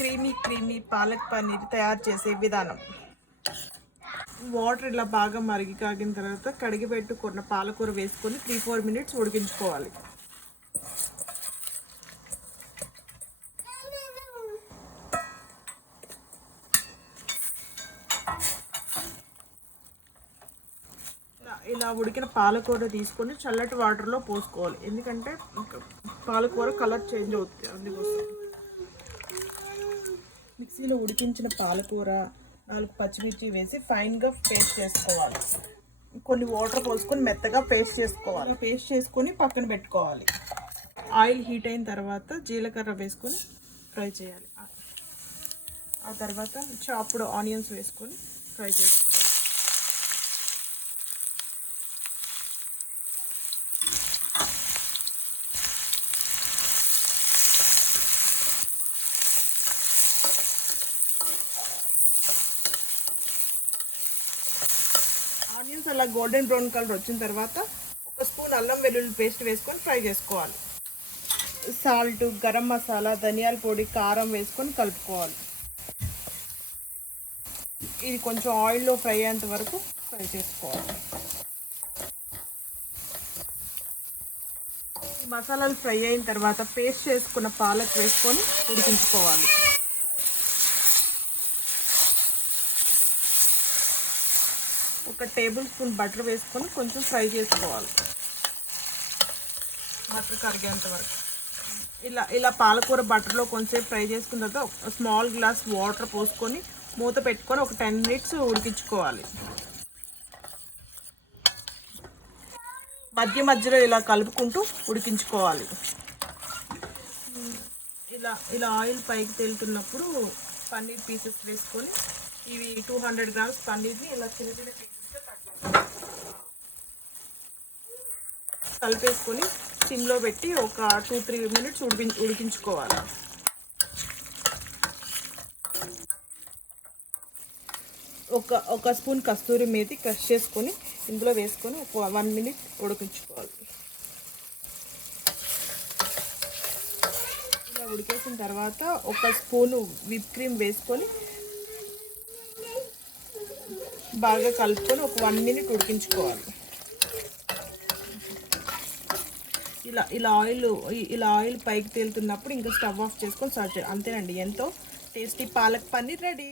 Creamy palak paneer తయారు చేసే విధానం. వాటర్ ఇలా బాగా మరిగి కాగిన తర్వాత కడిగి పెట్టుకున్న పాలకూర వేసుకొని 3-4 మినిట్స్ ఉడికించుకోవాలి. ఇలా ఉడికిన పాలకూర తీసుకొని చల్లటి వాటర్లో పోసుకోవాలి, ఎందుకంటే పాలకూర కలర్ చేంజ్ అవుతుంది. అందుకోసం మిక్సీలో ఉడికించిన పాలకూర 4 పచ్చిమిర్చి వేసి ఫైన్గా పేస్ట్ చేసుకోవాలి. కొన్ని వాటర్ పోసుకొని మెత్తగా పేస్ట్ చేసుకోవాలి. పేస్ట్ చేసుకొని పక్కన పెట్టుకోవాలి. ఆయిల్ హీట్ అయిన తర్వాత జీలకర్ర వేసుకొని ఫ్రై చేయాలి. ఆ తర్వాత చాప్డ్ ఆనియన్స్ వేసుకొని ఫ్రై చేసుకోవాలి. ఆనియన్స్ అలా గోల్డెన్ బ్రౌన్ కలర్ వచ్చిన తర్వాత 1 స్పూన్ అల్లం వెల్లుల్లి పేస్ట్ వేసుకొని ఫ్రై చేసుకోవాలి. సాల్ట్, గరం మసాలా, ధనియాల పొడి, కారం వేసుకొని కలుపుకోవాలి. ఇది కొంచెం ఆయిల్లో ఫ్రై అయ్యేంత వరకు ఫ్రై చేసుకోవాలి. ఈ మసాలాలు ఫ్రై అయిన తర్వాత పేస్ట్ చేసుకున్న పాలక్ వేసుకొని ఉడికించుకోవాలి. ఒక టేబుల్ స్పూన్ బటర్ వేసుకొని కొంచెం ఫ్రై చేసుకోవాలి, బటర్ కరిగేంత వరకు. ఇలా పాలకూర బటర్లో కొంచెం ఫ్రై చేసుకున్న తర్వాత స్మాల్ గ్లాస్ వాటర్ పోసుకొని మూత పెట్టుకొని ఒక 10 మినిట్స్ ఉడికించుకోవాలి. మధ్యలో ఇలా కలుపుకుంటూ ఉడికించుకోవాలి. ఇలా ఆయిల్ పైకి తేలుతున్నప్పుడు పన్నీర్ పీసెస్ వేసుకొని ఇవి 200 గ్రామ్స్ పన్నీర్ని ఇలా చిన్న చిన్న పీసెస్గా కలిపేసుకొని సిమ్లో పెట్టి ఒక 2-3 మినిట్స్ ఉడికించుకోవాలి. ఒక స్పూన్ కస్తూరి మేతి క్రష్ చేసుకొని ఇందులో వేసుకొని ఒక 1 మినిట్ ఉడికించుకోవాలి. ఇలా ఉడికేసిన తర్వాత 1 స్పూను విప్ క్రీమ్ వేసుకొని బాగా కలుపుకొని ఒక 1 మినిట్ ఉడికించుకోవాలి. ఇలా ఆయిల్ పైకి తేలుతున్నప్పుడు ఇంకా స్టవ్ ఆఫ్ చేసుకొని సర్వ్ చేయాలి. అంతేనండి, ఎంతో టేస్టీ పాలక్ పన్నీర్ రెడీ.